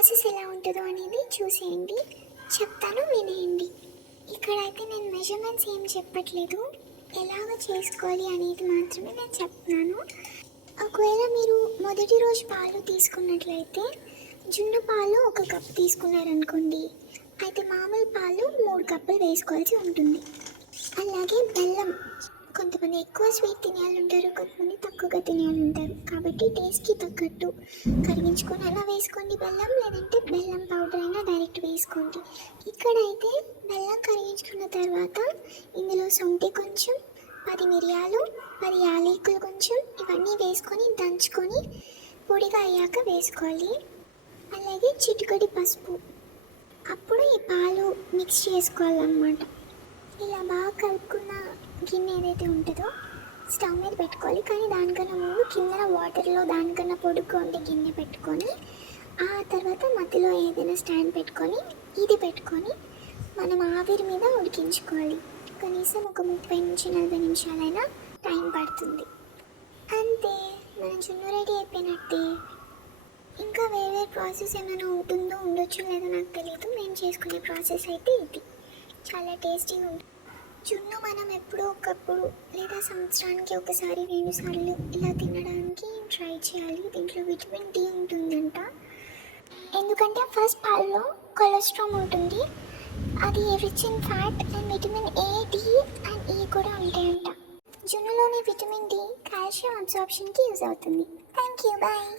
Process ఎలా ఉంటుందో అనేది చూసేయండి, చెప్తాను వినేయండి. ఇక్కడైతే నేను మెజర్మెంట్స్ ఏం చెప్పట్లేదు, ఎలాగ చేసుకోవాలి అనేది మాత్రమే నేను చెప్తున్నాను. ఒకవేళ మీరు మొదటి రోజు పాలు తీసుకున్నట్లయితే జున్ను పాలు 1 కప్ తీసుకున్నారనుకోండి, అయితే మామూలు పాలు 3 కప్పులు వేసుకోవాల్సి ఉంటుంది. అలాగే బెల్లం, కొంతమంది ఎక్కువ స్వీట్ తినే వాళ్ళు ఉంటారు, కొంతమంది తక్కువగా తినే వాళ్ళు ఉంటారు. కాబట్టి టేస్ట్కి తగ్గట్టు కరిగించుకొని అలా వేసుకోండి బెల్లం, లేదంటే బెల్లం పౌడర్ అయినా డైరెక్ట్ వేసుకోండి. ఇక్కడైతే బెల్లం కరిగించుకున్న తర్వాత ఇందులో శొంఠి కొంచెం, 10 మిరియాలు, 10 యాలకులు కొంచెం, ఇవన్నీ వేసుకొని దంచుకొని పొడిగా అయ్యాక వేసుకోవాలి. అలాగే చిటికెడు పసుపు. అప్పుడు ఈ పాలు మిక్స్ చేసుకోవాలన్నమాట. ఇలా బాగా కలుపుకున్న గిన్నె ఏదైతే ఉంటుందో స్టవ్ మీద పెట్టుకోవాలి. కానీ దానికన్నా ముందు కింద వాటర్లో దానికన్నా పొడుగ్గా ఉండే గిన్నె పెట్టుకొని, ఆ తర్వాత మధ్యలో ఏదైనా స్టాండ్ పెట్టుకొని ఇది పెట్టుకొని మనం ఆవిరి మీద ఉడికించుకోవాలి. కనీసం ఒక 30 నుంచి 40 నిమిషాలైనా టైం పడుతుంది. అంతే, మన జున్ను రెడీ అయిపోయినట్టే. ఇంకా వేరే ప్రాసెస్ ఏమైనా ఉంటుందో ఉండొచ్చు లేదో నాకు తెలియదు. నేను చేసుకునే ప్రాసెస్ అయితే ఇది. చాలా టేస్టీగా ఉంటుంది. జున్ను మనం ఎప్పుడో ఒకప్పుడు లేదా సంవత్సరానికి ఒకసారి 2 సార్లు ఇలా తినడానికి ట్రై చేయాలి. దీంట్లో విటమిన్ డి ఉంటుందంట. ఎందుకంటే ఫస్ట్ పాలలో కొలెస్ట్రాల్ ఉంటుంది, అది rich in fat, and vitamin A, D and E కూడా ఉంటాయంట. జున్నులోని విటమిన్ డి కాల్షియం అబ్జార్ప్షన్కి యూజ్ అవుతుంది. Thank you, bye.